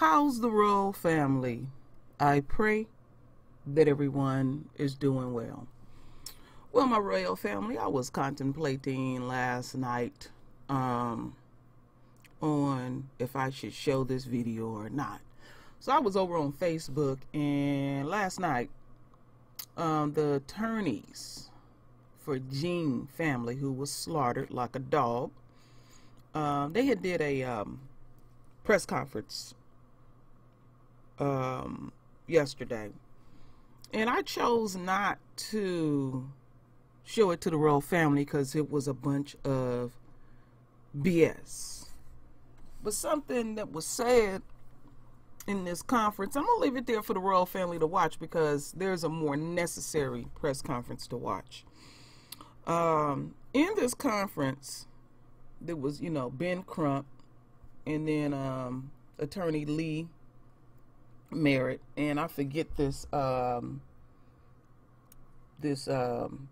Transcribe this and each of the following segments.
How's the royal family? I pray that everyone is doing well. Well, my royal family, I was contemplating last night on if I should show this video or not. So I was over on Facebook, and last night the attorneys for Jean family, who was slaughtered like a dog, they had did a press conference yesterday, and I chose not to show it to the royal family because it was a bunch of BS. But something that was said in this conference, I'm gonna leave it there for the royal family to watch because there's a more necessary press conference to watch. In this conference, there was, Ben Crump, and then attorney Lee Merritt, and I forget this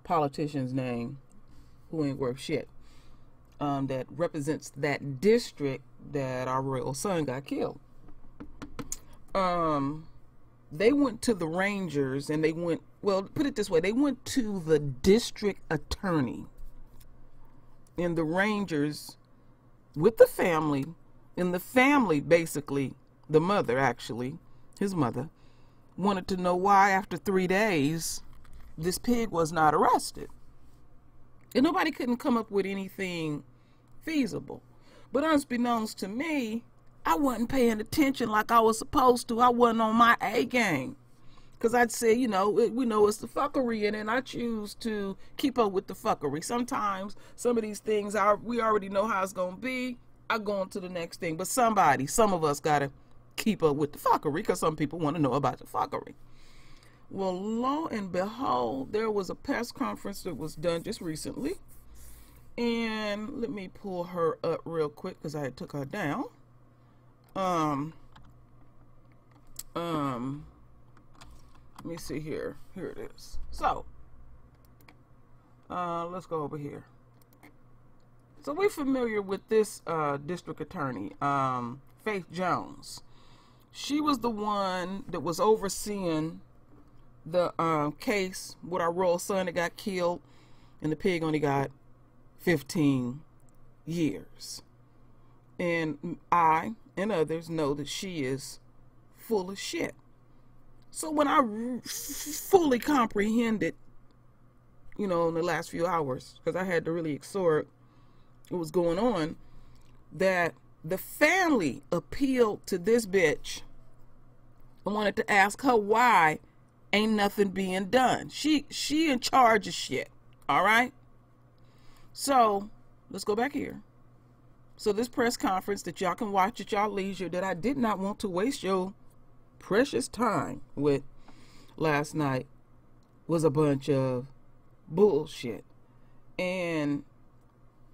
politician's name who ain't worth shit, that represents that district that our royal son got killed. They went to the Rangers, and they went, well, put it this way, they went to the district attorney, and the Rangers with the family, and the family, basically the mother, actually his mother, wanted to know why after 3 days this pig was not arrested. And nobody couldn't come up with anything feasible. But unbeknownst to me, I wasn't paying attention like I was supposed to. I wasn't on my A game. Because I'd say, we know it's the fuckery in it, and I choose to keep up with the fuckery. Sometimes some of these things, we already know how it's going to be. I go on to the next thing. But some of us got to keep up with the fuckery because some people want to know about the fuckery. Well, lo and behold, there was a press conference that was done just recently. And let me pull her up real quick because I took her down. Let me see here. Here it is. So, let's go over here. So we're familiar with this district attorney, Faith Jones. She was the one that was overseeing the case with our royal son that got killed, and the pig only got 15 years. And I and others know that she is full of shit. So when I fully comprehended, in the last few hours, because I had to really absorb what was going on, that the family appealed to this bitch and wanted to ask her why ain't nothing being done. She in charge of shit, all right? So let's go back here. So this press conference that y'all can watch at y'all leisure, that I did not want to waste your precious time with last night, was a bunch of bullshit. And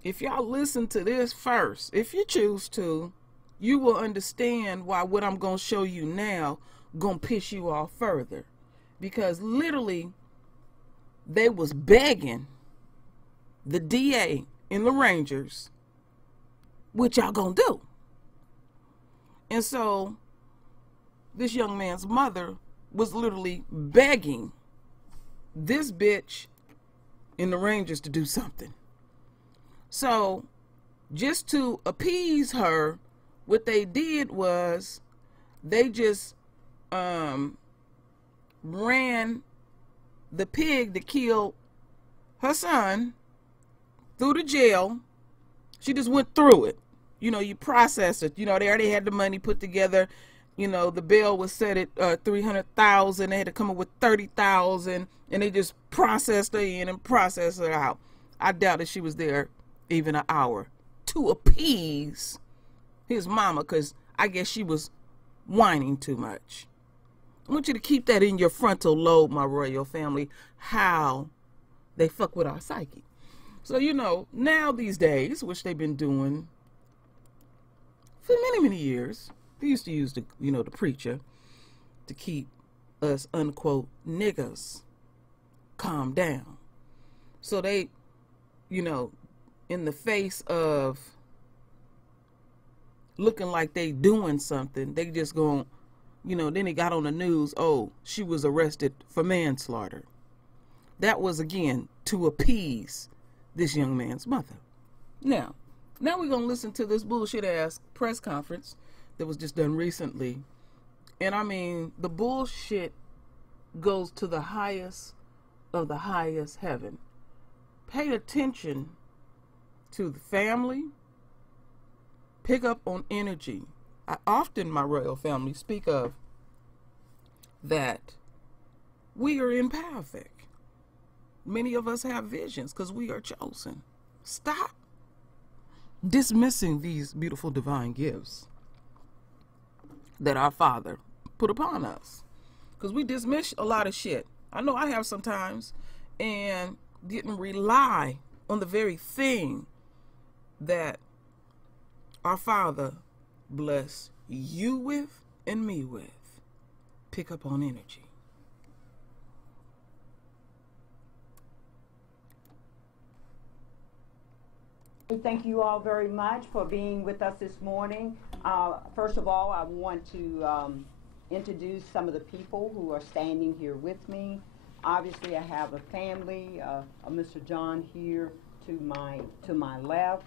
if y'all listen to this first, if you choose to, you will understand why what I'm going to show you now going to piss you off further. Because literally, they was begging the DA and the Rangers, what y'all gonna do? And so this young man's mother was literally begging this bitch and the Rangers to do something. So just to appease her, what they did was they just ran the pig that killed her son through the jail. She just went through it. You process it. They already had the money put together. The bail was set at $300,000. They had to come up with $30,000, and they just processed her in and processed her out. I doubt that she was there even an hour to appease his mama, because I guess she was whining too much. I want you to keep that in your frontal lobe, my royal family, how they fuck with our psyche. So, now these days, which they've been doing for many, many years, they used to use the preacher to keep us, unquote, niggas calm down. So they, in the face of looking like they doing something. They just going, then it got on the news, oh, she was arrested for manslaughter. That was, again, to appease this young man's mother. Now we're going to listen to this bullshit-ass press conference that was just done recently. And I mean, the bullshit goes to the highest of the highest heaven. Pay attention to the family. Pick up on energy. I often, my royal family, speak of that we are imperfect. Many of us have visions because we are chosen. Stop dismissing these beautiful divine gifts that our Father put upon us. Because we dismiss a lot of shit. I know I have sometimes, and didn't rely on the very thing that our Father bless you with and me with. Pick up on energy. Thank you all very much for being with us this morning. First of all, I want to introduce some of the people who are standing here with me. Obviously, I have a family, Mr. John here to my left,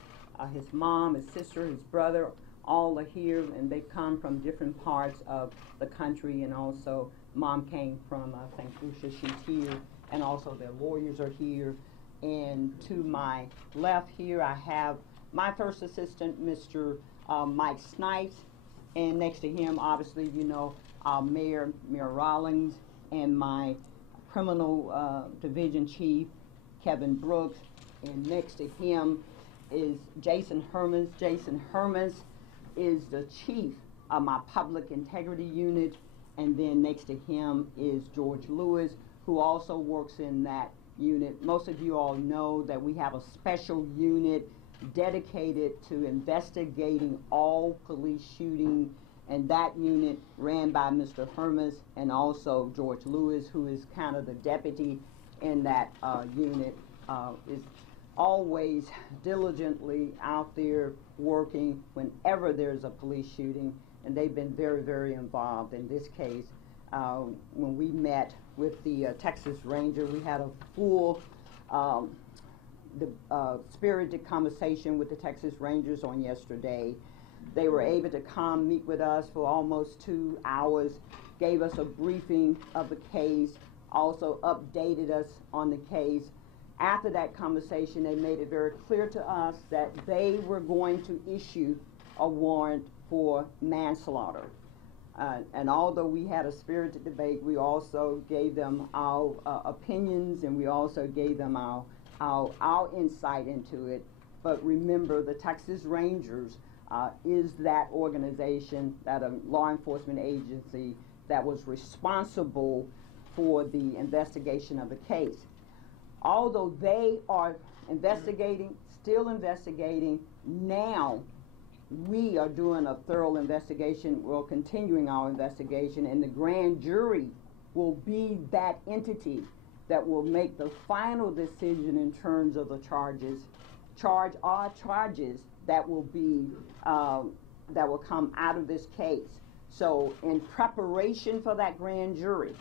his mom, his sister, his brother, all are here, and they've come from different parts of the country, and also mom came from St. Lucia, she's here, and also their lawyers are here. And to my left here, I have my first assistant, Mr. Mike Snipes, and next to him, obviously, Mayor Rawlings, and my criminal division chief, Kevin Brooks, and next to him is Jason Hermans. Jason Hermans is the chief of my public integrity unit, and then next to him is George Lewis, who also works in that unit. Most of you all know that we have a special unit dedicated to investigating all police shooting, and that unit ran by Mr. Hermes and also George Lewis, who is kind of the deputy in that unit, is always diligently out there working whenever there's a police shooting, and they've been very, very involved. In this case, when we met with the Texas Ranger, we had a full spirited conversation with the Texas Rangers on yesterday. They were able to come meet with us for almost 2 hours, gave us a briefing of the case, also updated us on the case. After that conversation, they made it very clear to us that they were going to issue a warrant for manslaughter. And although we had a spirited debate, we also gave them our opinions, and we also gave them our insight into it. But remember, the Texas Rangers is that organization, that law enforcement agency that was responsible for the investigation of the case. Although they are investigating, still investigating, now we are doing a thorough investigation. We're continuing our investigation, and the grand jury will be that entity that will make the final decision in terms of the charges that will be that will come out of this case. So in preparation for that grand jury,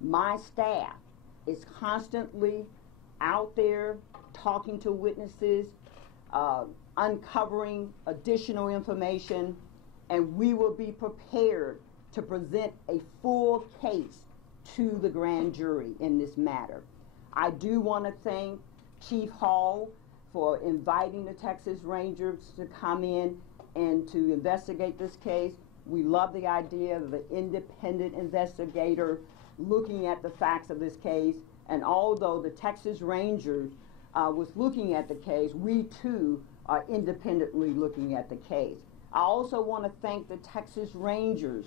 my staff is constantly out there talking to witnesses, uncovering additional information, and we will be prepared to present a full case to the grand jury in this matter. I do want to thank Chief Hall for inviting the Texas Rangers to come in and to investigate this case. We love the idea of the independent investigator looking at the facts of this case, and although the Texas Rangers was looking at the case, we too are independently looking at the case. I also want to thank the Texas Rangers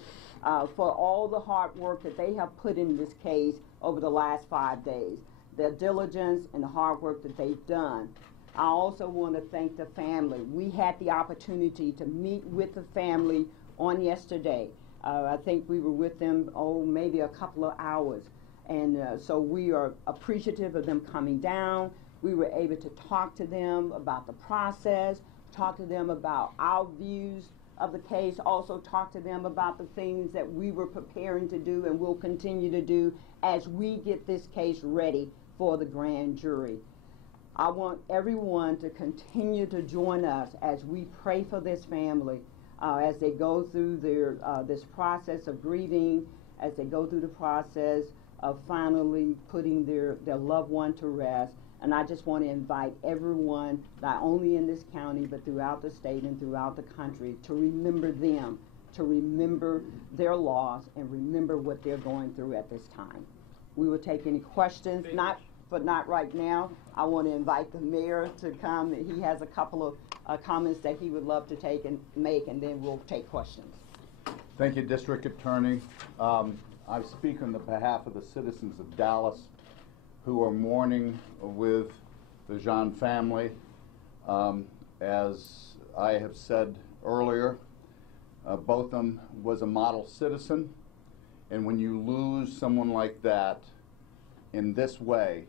for all the hard work that they have put in this case over the last 5 days, their diligence and the hard work that they've done. I also want to thank the family. We had the opportunity to meet with the family on yesterday. I think we were with them, maybe a couple of hours. And so we are appreciative of them coming down. We were able to talk to them about the process, talk to them about our views of the case, also talked to them about the things that we were preparing to do and will continue to do as we get this case ready for the grand jury. I want everyone to continue to join us as we pray for this family as they go through their this process of grieving, as they go through the process of finally putting their loved one to rest. And I just want to invite everyone, not only in this county, but throughout the state and throughout the country, to remember them, to remember their loss, and remember what they're going through at this time. We will take any questions, but not right now. I want to invite the mayor to come. He has a couple of comments that he would love to take and make, and then we'll take questions. Thank you, District Attorney. I speak on the behalf of the citizens of Dallas who are mourning with the Jean family. As I have said earlier, Botham was a model citizen, and when you lose someone like that in this way,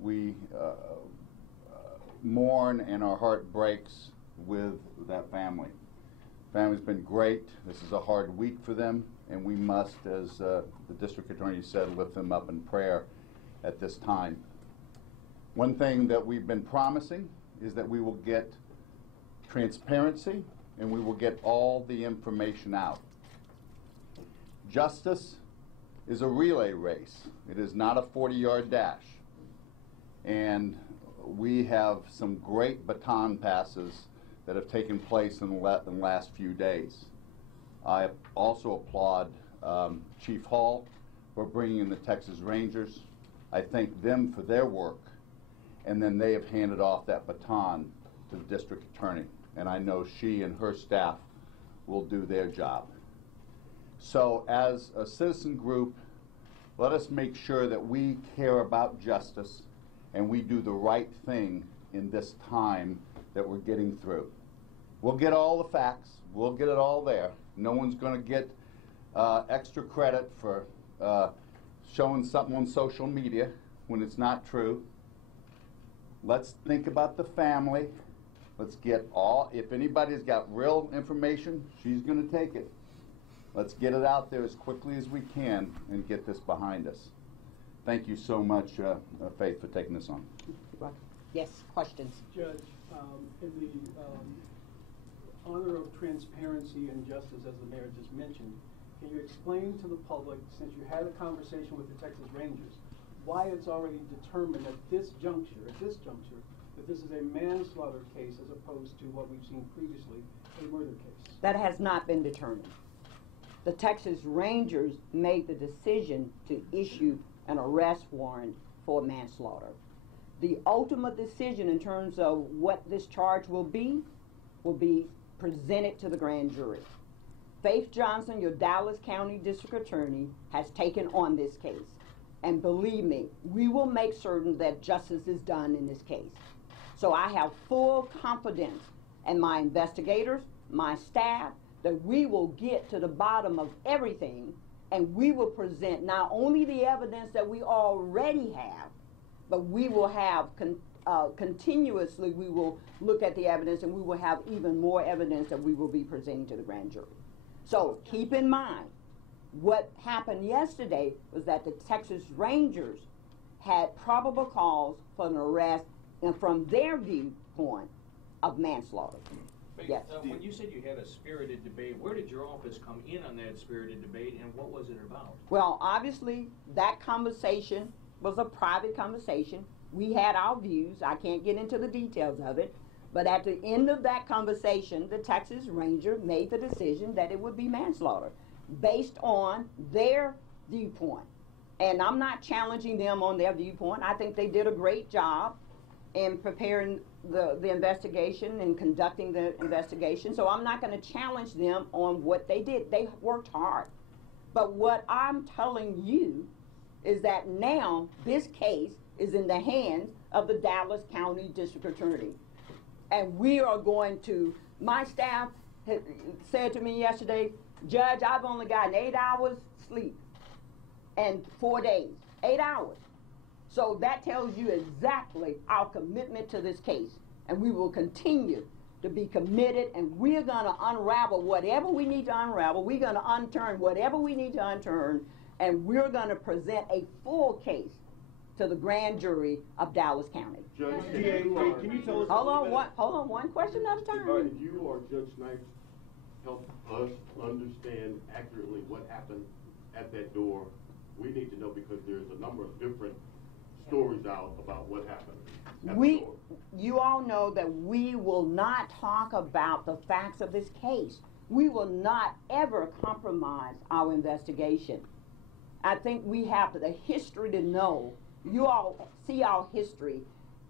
we mourn and our heart breaks with that family. Family's been great. This is a hard week for them, and we must, as the District Attorney said, lift them up in prayer at this time. One thing that we've been promising is that we will get transparency and we will get all the information out. Justice is a relay race. It is not a 40-yard dash. And we have some great baton passes that have taken place in the last few days. I also applaud Chief Hall for bringing in the Texas Rangers. I thank them for their work, and then they have handed off that baton to the District Attorney, and I know she and her staff will do their job. So as a citizen group, let us make sure that we care about justice and we do the right thing in this time that we're getting through. We'll get all the facts, we'll get it all there. No one's going to get extra credit for showing something on social media when it's not true. Let's think about the family. Let's get all, if anybody's got real information, she's going to take it. Let's get it out there as quickly as we can and get this behind us. Thank you so much, Faith, for taking this on. Yes, questions? Judge, in the honor of transparency and justice, as the mayor just mentioned, can you explain to the public, since you had a conversation with the Texas Rangers, why it's already determined at this juncture, that this is a manslaughter case as opposed to what we've seen previously, a murder case? That has not been determined. The Texas Rangers made the decision to issue an arrest warrant for manslaughter. The ultimate decision in terms of what this charge will be presented to the grand jury. Faith Johnson, your Dallas County District Attorney, has taken on this case. And believe me, we will make certain that justice is done in this case. So I have full confidence in my investigators, my staff, that we will get to the bottom of everything, and we will present not only the evidence that we already have, but we will have continuously, we will look at the evidence, and we will have even more evidence that we will be presenting to the grand jury. So keep in mind, what happened yesterday was that the Texas Rangers had probable cause for an arrest, and from their viewpoint, of manslaughter. But, yes. When you said you had a spirited debate, where did your office come in on that spirited debate, and what was it about? Well, obviously, that conversation was a private conversation. We had our views. I can't get into the details of it. But at the end of that conversation, the Texas Ranger made the decision that it would be manslaughter based on their viewpoint. And I'm not challenging them on their viewpoint. I think they did a great job in preparing the investigation and conducting the investigation. So I'm not going to challenge them on what they did. They worked hard. But what I'm telling you is that now this case is in the hands of the Dallas County District Attorney. And we are going to, my staff had said to me yesterday, Judge, I've only gotten 8 hours sleep and 4 days, 8 hours. So that tells you exactly our commitment to this case. And we will continue to be committed, and we're going to unravel whatever we need to unravel. We're going to unturn whatever we need to unturn, and we're going to present a full case to the grand jury of Dallas County. Judge, can you tell us? Hold on, one question at a time. If you or Judge Snipes help us understand accurately what happened at that door, we need to know, because there's a number of different stories out about what happened at the door. You all know that we will not talk about the facts of this case. We will not ever compromise our investigation. I think we have the history to know. You all see our history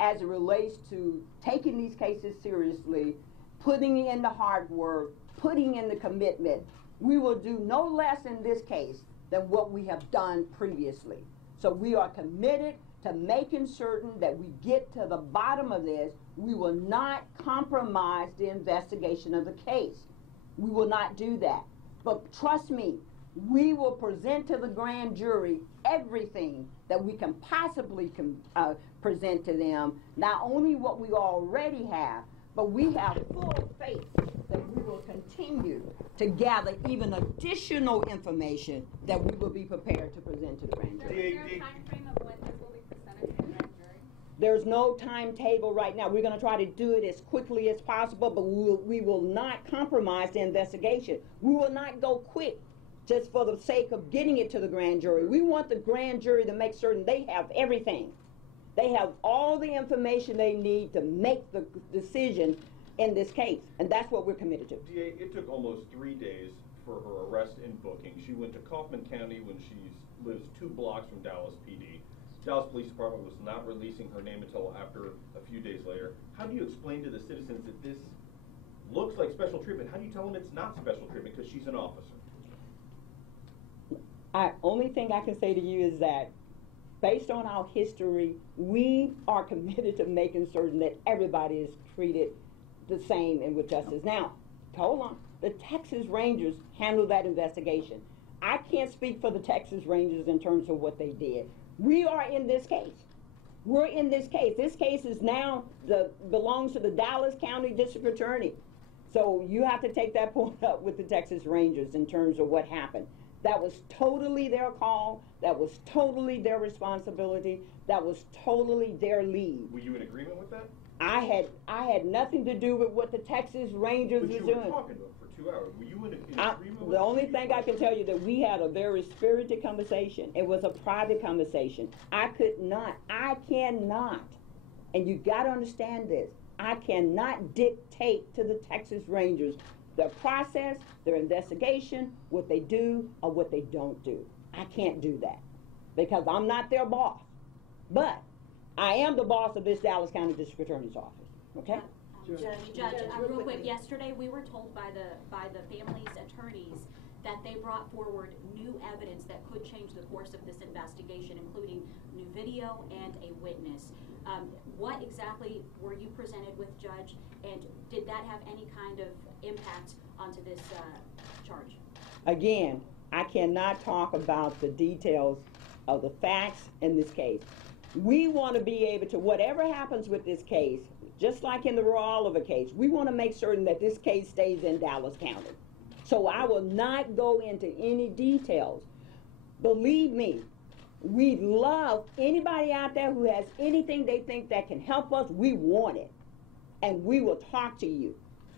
as it relates to taking these cases seriously, putting in the hard work, putting in the commitment. We will do no less in this case than what we have done previously. So we are committed to making certain that we get to the bottom of this. We will not compromise the investigation of the case. We will not do that. But trust me, we will present to the grand jury everything that we can possibly present to them, not only what we already have, but we have full faith that we will continue to gather even additional information that we will be prepared to present to the grand jury. Is there a time frame of when this will be presented to the grand jury? There's no timetable right now. We're going to try to do it as quickly as possible, but we will not compromise the investigation. We will not go quick just for the sake of getting it to the grand jury. We want the grand jury to make certain they have everything. They have all the information they need to make the decision in this case, and that's what we're committed to. DA, it took almost 3 days for her arrest and booking. She went to Kaufman County when she lives 2 blocks from Dallas PD. Dallas Police Department was not releasing her name until after a few days later. How do you explain to the citizens that this looks like special treatment? How do you tell them it's not special treatment because she's an officer? Only thing I can say to you is that based on our history, we are committed to making certain that everybody is treated the same and with justice. Now, hold on. The Texas Rangers handled that investigation. I can't speak for the Texas Rangers in terms of what they did. We are in this case. We're in this case. This case is now belongs to the Dallas County District Attorney. So you have to take that point up with the Texas Rangers in terms of what happened. That was totally their call. That was totally their responsibility. That was totally their lead. Were you in agreement with that? I had nothing to do with what the Texas Rangers were doing. But you were talking to them for 2 hours. Were you in agreement with the only thing I can tell you that we had a very spirited conversation. It was a private conversation. I cannot, and you got to understand this, I cannot dictate to the Texas Rangers their process, their investigation, what they do or what they don't do. I can't do that because I'm not their boss. But I am the boss of this Dallas County District Attorney's office, okay? Judge, real quick, yesterday we were told by the family's attorneys that they brought forward new evidence that could change the course of this investigation, including new video and a witness. What exactly were you presented with, Judge, and did that have any kind of impact onto this charge? Again, I cannot talk about the details of the facts in this case. We want to be able to, whatever happens with this case, just like in the Roy Oliver case, we want to make certain that this case stays in Dallas County. So I will not go into any details. Believe me, we love anybody out there who has anything they think that can help us. We want it. And we will talk to you.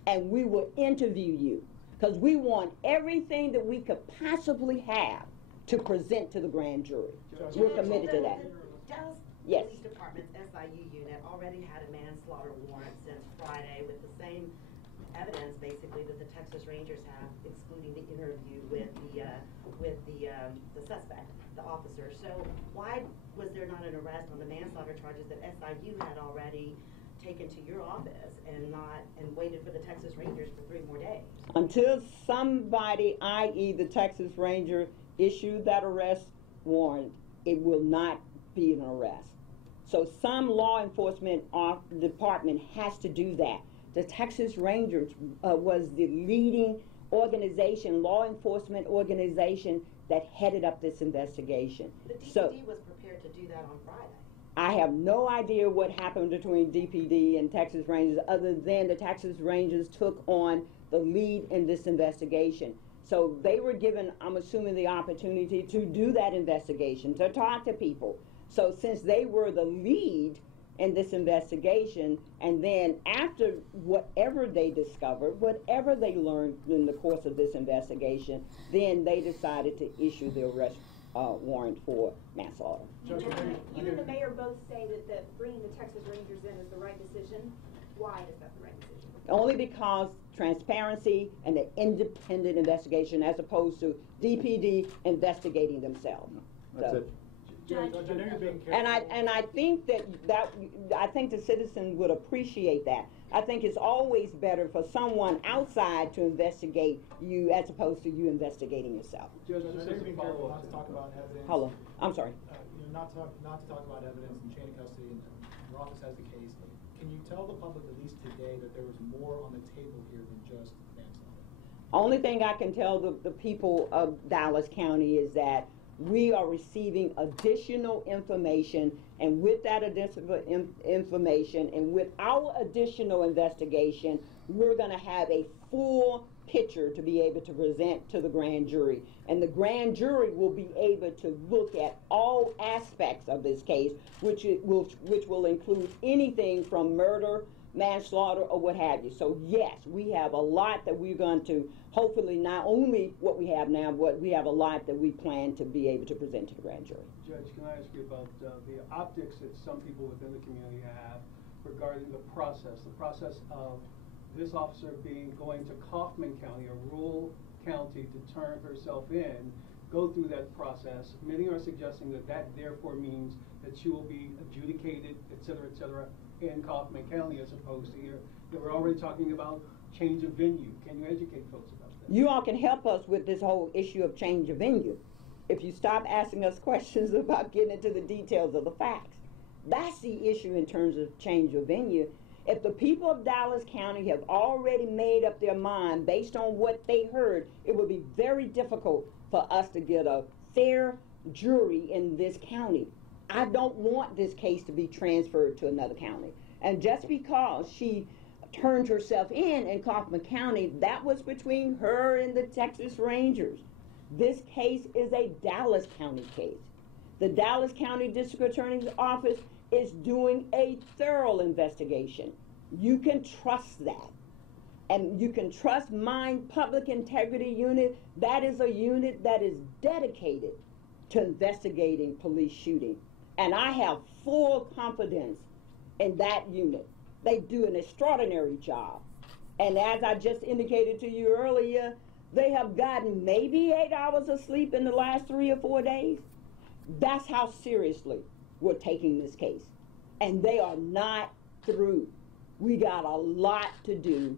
And we will interview you. Because we want everything that we could possibly have to present to the grand jury. We're committed to that. Dallas Yes. Police Department's SIU unit already had a manslaughter warrant since Friday with the same evidence, basically, that the Texas Rangers have, excluding the interview with the suspect, the officer. So why was there not an arrest on the manslaughter charges that SIU had already taken to your office and waited for the Texas Rangers for 3 more days? Until somebody, i.e. the Texas Ranger, issued that arrest warrant, it will not be an arrest. So some law enforcement department has to do that. The Texas Rangers was the leading organization, law enforcement organization that headed up this investigation. The DPD was prepared to do that on Friday. I have no idea what happened between DPD and Texas Rangers other than the Texas Rangers took on the lead in this investigation. So they were given, I'm assuming, the opportunity to do that investigation, to talk to people. So since they were the lead in this investigation, and then after whatever they discovered, whatever they learned in the course of this investigation, then they decided to issue the arrest warrant for manslaughter. You and the mayor both say that bringing the Texas Rangers in is the right decision. Why is that the right decision? Only because transparency and an independent investigation as opposed to DPD investigating themselves. That's So, it. Judge, and I think I think the citizen would appreciate that. I think it's always better for someone outside to investigate you as opposed to you investigating yourself. Judge, I just think as a being careful follow-up not to talk about evidence. Hold on, I'm sorry. Not to talk about evidence in chain of custody, and your office has the case. Can you tell the public, at least today, that there was more on the table here than just manslaughter? Only thing I can tell the people of Dallas County is that we are receiving additional information, and with that additional information and with our additional investigation, we're going to have a full picture to be able to present to the grand jury. And the grand jury will be able to look at all aspects of this case, which will include anything from murder, manslaughter, or what have you. So yes, we have a lot that we're going to, hopefully not only what we have now, but we have a lot that we plan to be able to present to the grand jury. Judge, can I ask you about the optics that some people within the community have regarding the process of this officer going to Kaufman County, a rural county, to turn herself in, go through that process. Many are suggesting that therefore means that she will be adjudicated, et cetera, in Kaufman County as opposed to here. That we're already talking about change of venue. Can you educate folks about that? You all can help us with this whole issue of change of venue if you stop asking us questions about getting into the details of the facts. That's the issue in terms of change of venue. If the people of Dallas County have already made up their mind based on what they heard, it would be very difficult for us to get a fair jury in this county. I don't want this case to be transferred to another county. And just because she turned herself in Kaufman County, that was between her and the Texas Rangers. This case is a Dallas County case. The Dallas County District Attorney's Office is doing a thorough investigation. You can trust that. And you can trust my Public Integrity Unit. That is a unit that is dedicated to investigating police shooting. And I have full confidence in that unit. They do an extraordinary job. And as I just indicated to you earlier, they have gotten maybe 8 hours of sleep in the last 3 or 4 days. That's how seriously we're taking this case. And they are not through. We got a lot to do.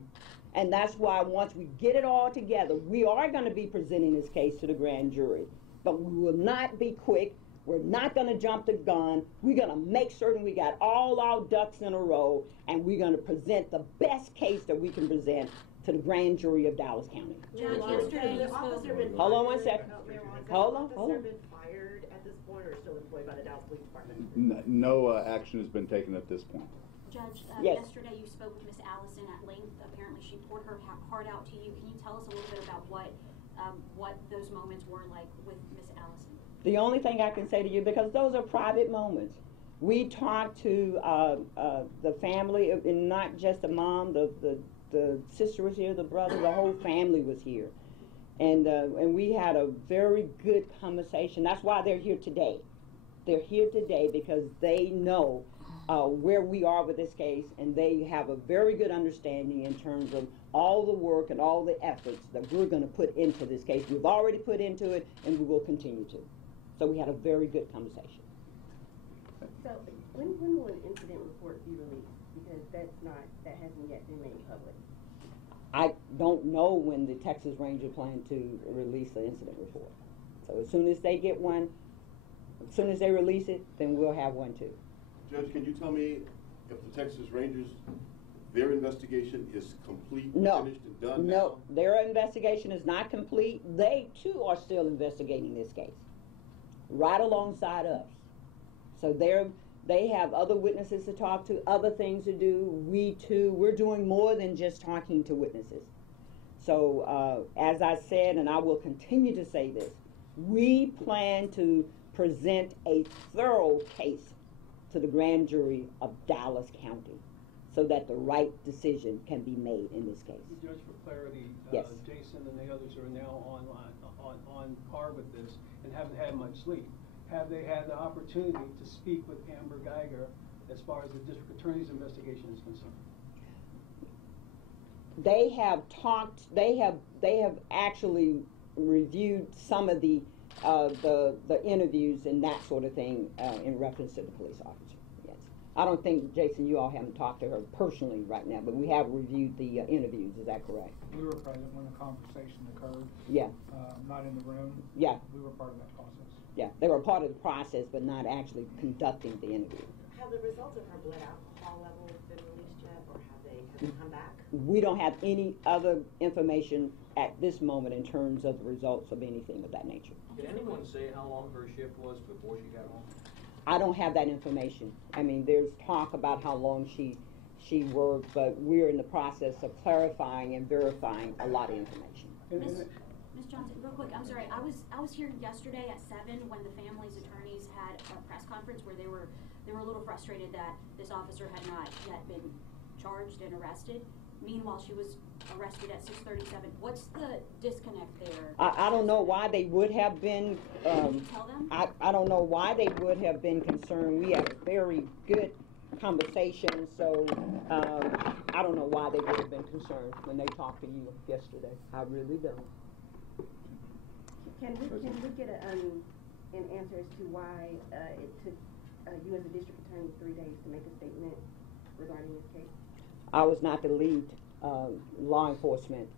And that's why once we get it all together, we are going to be presenting this case to the grand jury. But we will not be quick. We're not going to jump the gun. We're going to make certain we got all our ducks in a row, and we're going to present the best case that we can present to the grand jury of Dallas County. Judge, yesterday you spoke. Hold on one second. Hold on. Been fired at this point or still employed by the Dallas Police Department? No action has been taken at this point. Judge, yes. Yesterday you spoke with Miss Allison at length. Apparently she poured her heart out to you. Can you tell us a little bit about what those moments were like with Miss Allison? The only thing I can say to you, because those are private moments, we talked to the family, and not just the mom, the sister was here, the brother, the whole family was here. And we had a very good conversation. That's why they're here today. They're here today because they know where we are with this case, and they have a very good understanding in terms of all the work and all the efforts that we're going to put into this case. We've already put into it, and we will continue to. So we had a very good conversation. So when will an incident report be released? Because that hasn't yet been made public. I don't know when the Texas Ranger plan to release the incident report. So as soon as they get one, as soon as they release it, then we'll have one too. Judge, can you tell me if the Texas Rangers, their investigation is complete, No. finished, and done No, now? their investigation is not complete. They too are still investigating this case, right alongside us. So They have other witnesses to talk to, other things to do. We too, we're doing more than just talking to witnesses. So as I said, and I will continue to say this, we plan to present a thorough case to the grand jury of Dallas County so that the right decision can be made in this case. Judge, for clarity, yes. Jason and the others are now on par with this and haven't had much sleep. Have they had the opportunity to speak with Amber Geiger as far as the district attorney's investigation is concerned? They have talked. They have actually reviewed some of the interviews and that sort of thing in reference to the police officer. Yes, I don't think, Jason, you all haven't talked to her personally right now, but we have reviewed the interviews. Is that correct? We were present when the conversation occurred. Yeah. Not in the room. Yeah. We were part of that process. Yeah, they were part of the process, but not actually conducting the interview. Have the results of her blood alcohol levels been released yet, or have they come back? We don't have any other information at this moment in terms of the results of anything of that nature. Did anyone say how long her shift was before she got home? I don't have that information. I mean, there's talk about how long she worked, but we're in the process of clarifying and verifying a lot of information. Ms. Johnson, real quick, I'm sorry. I was here yesterday at 7 when the family's attorneys had a press conference where they were a little frustrated that this officer had not yet been charged and arrested. Meanwhile, she was arrested at 6:37. What's the disconnect there? I don't know why they would have been. Did you tell them? I don't know why they would have been concerned. We had a very good conversation, so I don't know why they would have been concerned when they talked to you yesterday. I really don't. Can we get an answer as to why it took you as a district attorney 3 days to make a statement regarding this case? I was not the lead law enforcement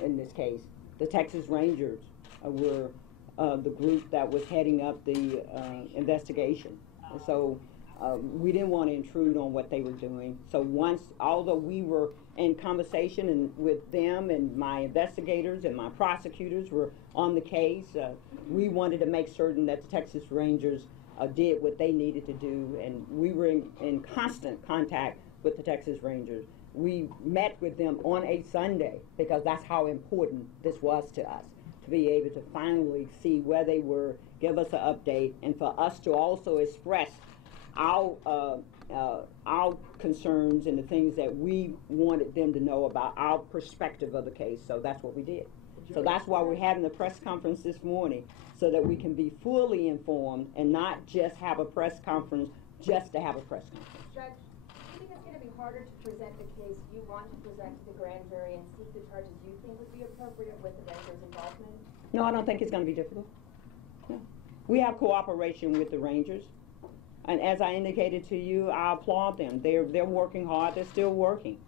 in this case. The Texas Rangers were the group that was heading up the investigation. And so we didn't want to intrude on what they were doing. So although we were in conversation with them, and my investigators and my prosecutors were on the case, we wanted to make certain that the Texas Rangers did what they needed to do, and we were in constant contact with the Texas Rangers. We met with them on a Sunday because that's how important this was to us, to be able to finally see where they were, give us an update, and for us to also express our concerns and the things that we wanted them to know about our perspective of the case. So that's what we did. So that's why we're having the press conference this morning, so that we can be fully informed and not just have a press conference just to have a press conference. Judge, do you think it's going to be harder to present the case you want to present to the grand jury and seek the charges you think would be appropriate with the Rangers' involvement? No, I don't think it's going to be difficult. No. We have cooperation with the Rangers. And as I indicated to you, I applaud them. They're working hard. They're still working.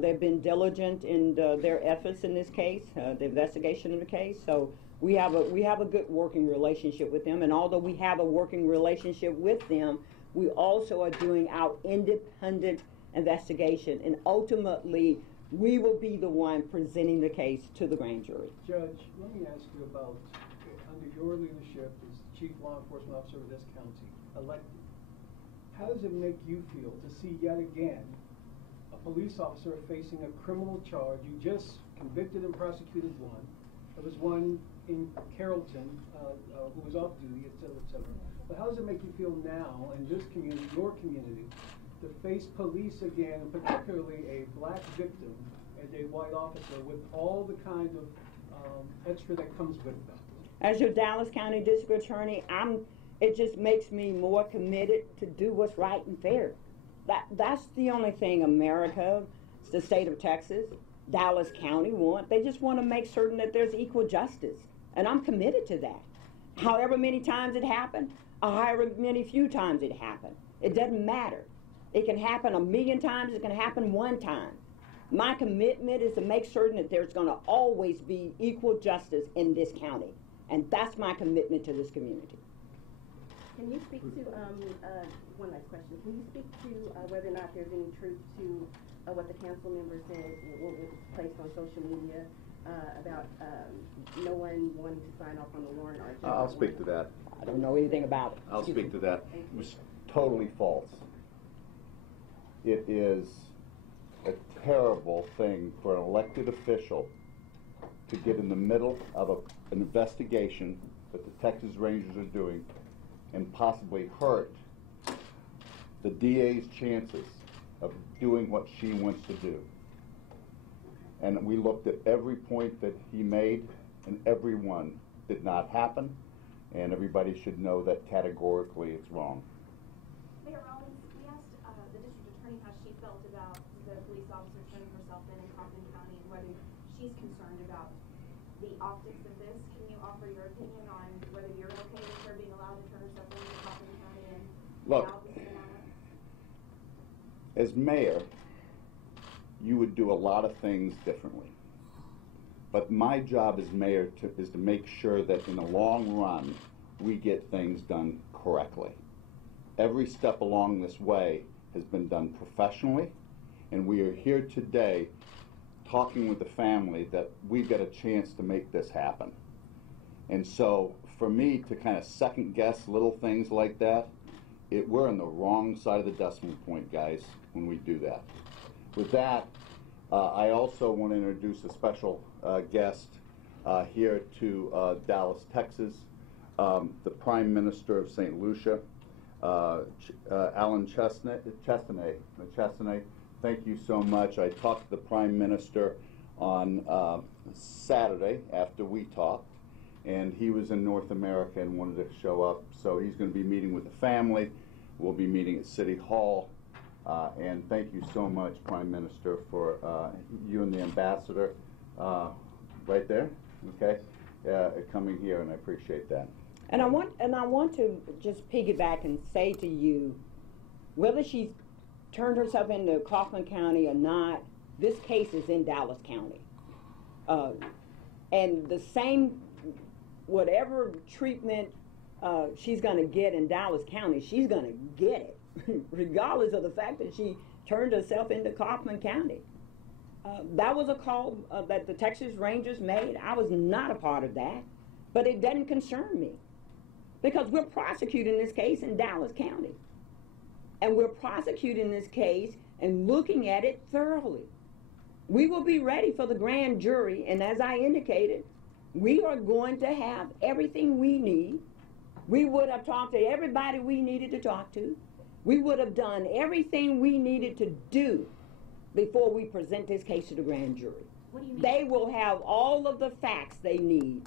They've been diligent in their efforts in this case, the investigation of the case. So we have a good working relationship with them. And although we have a working relationship with them, we also are doing our independent investigation. And ultimately, we will be the one presenting the case to the grand jury. Judge, let me ask you about, under your leadership as Chief Law Enforcement Officer of this county, elected, how does it make you feel to see yet again a police officer facing a criminal charge? You just convicted and prosecuted one. There was one in Carrollton who was off duty, et cetera, et cetera. But how does it make you feel now in this community, your community, to face police again, particularly a black victim and a white officer, with all the kind of extra that comes with that? As your Dallas County District Attorney, it just makes me more committed to do what's right and fair. That's the only thing America, the state of Texas, Dallas County want. They just want to make certain that there's equal justice. And I'm committed to that. However many times it happened, or however many few times it happened, it doesn't matter. It can happen 1,000,000 times, it can happen one time. My commitment is to make certain that there's going to always be equal justice in this county. And that's my commitment to this community. Can you speak to, one last question, can you speak to whether or not there's any truth to what the council member said, what was placed on social media about no one wanting to sign off on the warrant? Or I'll speak to that. I don't know anything about it. I'll speak to that. totally false. It is a terrible thing for an elected official to get in the middle of an investigation that the Texas Rangers are doing and possibly hurt the DA's chances of doing what she wants to do. And we looked at every point that he made, and every one did not happen, and everybody should know that categorically it's wrong. Mayor Rollins, we asked the district attorney how she felt about the police officer turning herself in Kaufman County and whether she's concerned about the optics of this. Can you offer your opinion on whether you're okay with her being allowed to turn herself in Kaufman County and Look, allow this analysis? as mayor, you would do a lot of things differently. But my job as mayor is to make sure that in the long run, we get things done correctly. Every step along this way has been done professionally, and we are here today talking with the family that we've got a chance to make this happen. And so for me to kind of second guess little things like that, we're on the wrong side of the decimal point, guys, when we do that. With that, I also want to introduce a special guest here to Dallas, Texas, the Prime Minister of St. Lucia, Alan Chesney. Thank you so much. I talked to the Prime Minister on Saturday after we talked, and he was in North America and wanted to show up. So he's going to be meeting with the family. We'll be meeting at City Hall. And thank you so much, Prime Minister, for you and the ambassador right there, okay, coming here, and I appreciate that. And I want to just piggyback and say to you, whether she's turned herself into Kaufman County or not, this case is in Dallas County. And the same, whatever treatment she's going to get in Dallas County, she's going to get it, regardless of the fact that she turned herself into Kaufman County. That was a call that the Texas Rangers made. I was not a part of that, but it doesn't concern me because we're prosecuting this case in Dallas County. And we're prosecuting this case and looking at it thoroughly. We will be ready for the grand jury, and as I indicated, we are going to have everything we need. We would have talked to everybody we needed to talk to. We would have done everything we needed to do before we present this case to the grand jury. What do you mean? They will have all of the facts they need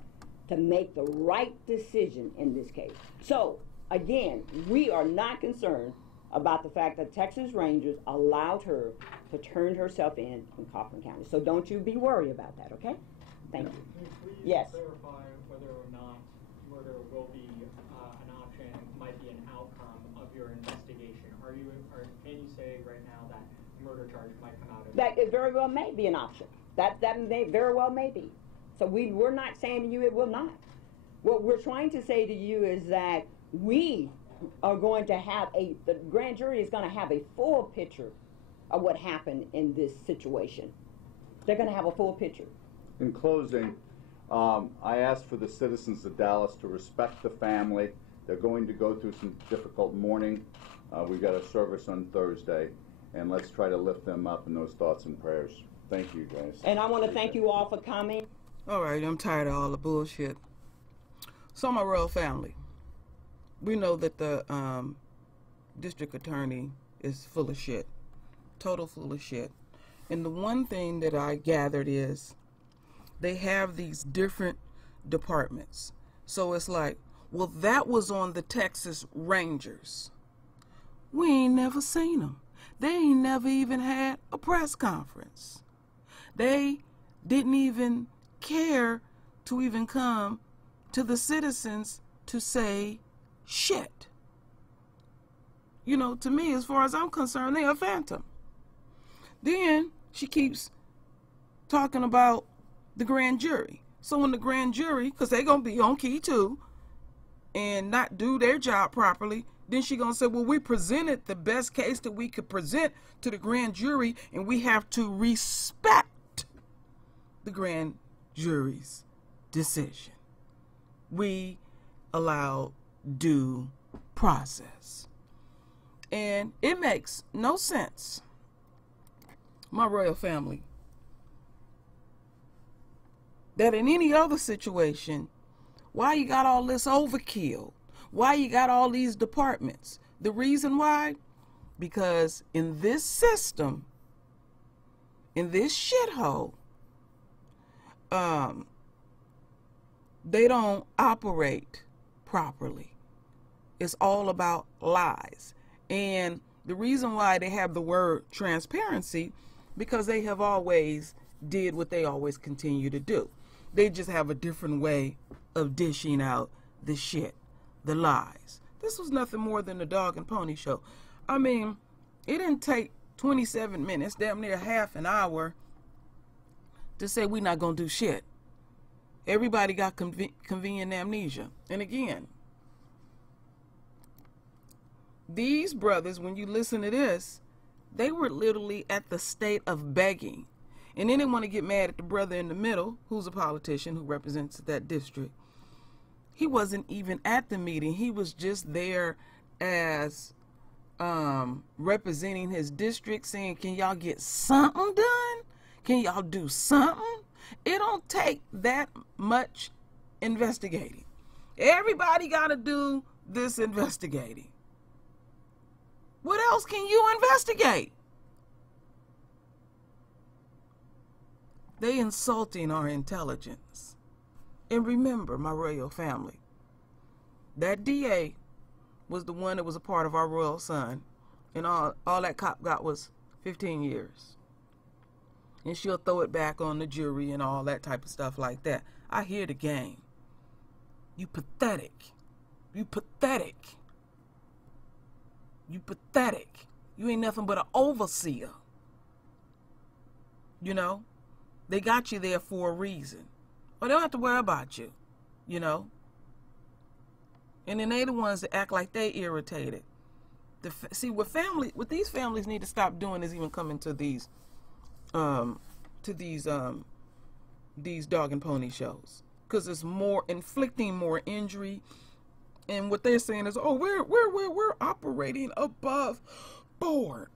to make the right decision in this case. So, again, we are not concerned about the fact that Texas Rangers allowed her to turn herself in Kaufman County. So don't you be worried about that, okay? Thank you. Can you please Yes. clarify whether or not murder will be an option, might be an outcome of your investigation? Can you say right now that a murder charge might come out of That it very well may be an option. That may very well may be. So we're not saying to you it will not. What we're trying to say to you is that we are going to have the grand jury is going to have a full picture of what happened in this situation. They're going to have a full picture. In closing, I ask for the citizens of Dallas to respect the family. They're going to go through some difficult mourning. We've got a service on Thursday, and let's try to lift them up in those thoughts and prayers. Thank you, guys. And I want to thank you all for coming. All right, I'm tired of all the bullshit. So my royal family, we know that the district attorney is full of shit, total full of shit. And the one thing that I gathered is they have these different departments. So it's like, well, that was on the Texas Rangers. We ain't never seen them. They ain't never even had a press conference. They didn't even care to even come to the citizens to say shit. You know, to me, as far as I'm concerned, they're a phantom. Then she keeps talking about the grand jury. So when the grand jury, because they're going to be on key too, and not do their job properly, then she going to say, well, we presented the best case that we could present to the grand jury, and we have to respect the grand jury's decision. We allow due process. And it makes no sense, my royal family, that in any other situation, why you got all this overkill? Why you got all these departments? The reason why? Because in this system, in this shithole, they don't operate properly. It's all about lies. And the reason why they have the word transparency, because they have always did what they always continue to do. They just have a different way of dishing out the shit, the lies. This was nothing more than the dog and pony show. I mean, it didn't take 27 minutes, damn near half an hour, to say we're not going to do shit. Everybody got convenient amnesia. And again, these brothers, when you listen to this, they were literally at the state of begging. And then they want to get mad at the brother in the middle, who's a politician who represents that district. He wasn't even at the meeting. He was just there as representing his district, saying, can y'all get something done? Can y'all do something? It don't take that much investigating. Everybody got to do this investigating. What else can you investigate? They insulting our intelligence. And remember, my royal family, that DA was the one that was a part of our royal son, and all that cop got was 15 years. And she'll throw it back on the jury and all that type of stuff like that. I hear the game. You pathetic. You pathetic. You pathetic. You ain't nothing but an overseer. You know? They got you there for a reason. Or they don't have to worry about you. You know? And then they the ones that act like they irritated. See, what these families need to stop doing is even coming to these dog and pony shows, because it's more inflicting more injury. And what they're saying is, oh, we're operating above board.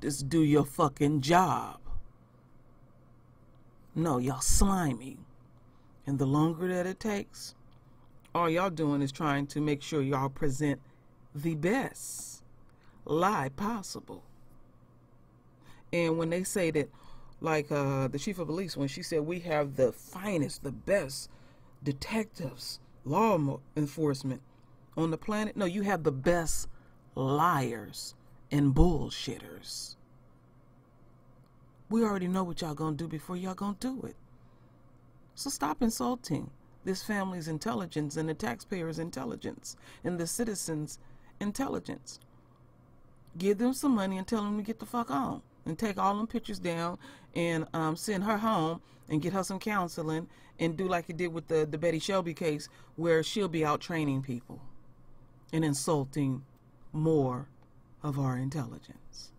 Just do your fucking job. No, y'all slimy. And the longer that it takes, all y'all doing is trying to make sure y'all present the best lie possible. And when they say that, like the chief of police, when she said we have the finest, the best detectives, law enforcement on the planet, no, you have the best liars and bullshitters. We already know what y'all gonna do before y'all gonna do it. So stop insulting this family's intelligence and the taxpayers' intelligence and the citizens' intelligence. Give them some money and tell them to get the fuck on. And take all them pictures down and send her home and get her some counseling and do like you did with the Betty Shelby case, where she'll be out training people and insulting more of our intelligence.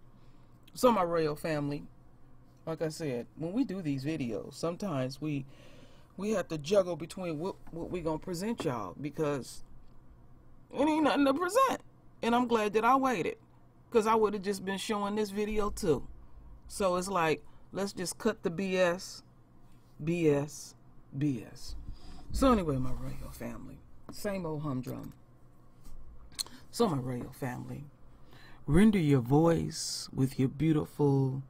So my royal family, like I said, when we do these videos, sometimes we have to juggle between what we gonna present y'all, because it ain't nothing to present. And I'm glad that I waited, because I would have just been showing this video too. So it's like, let's just cut the BS. So anyway, my royal family, same old humdrum. So my royal family, render your voice with your beautiful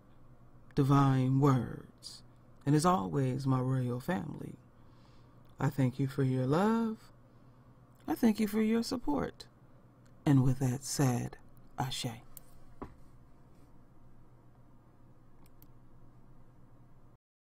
divine words. And as always, my royal family, I thank you for your love. I thank you for your support. And with that said, Ashe.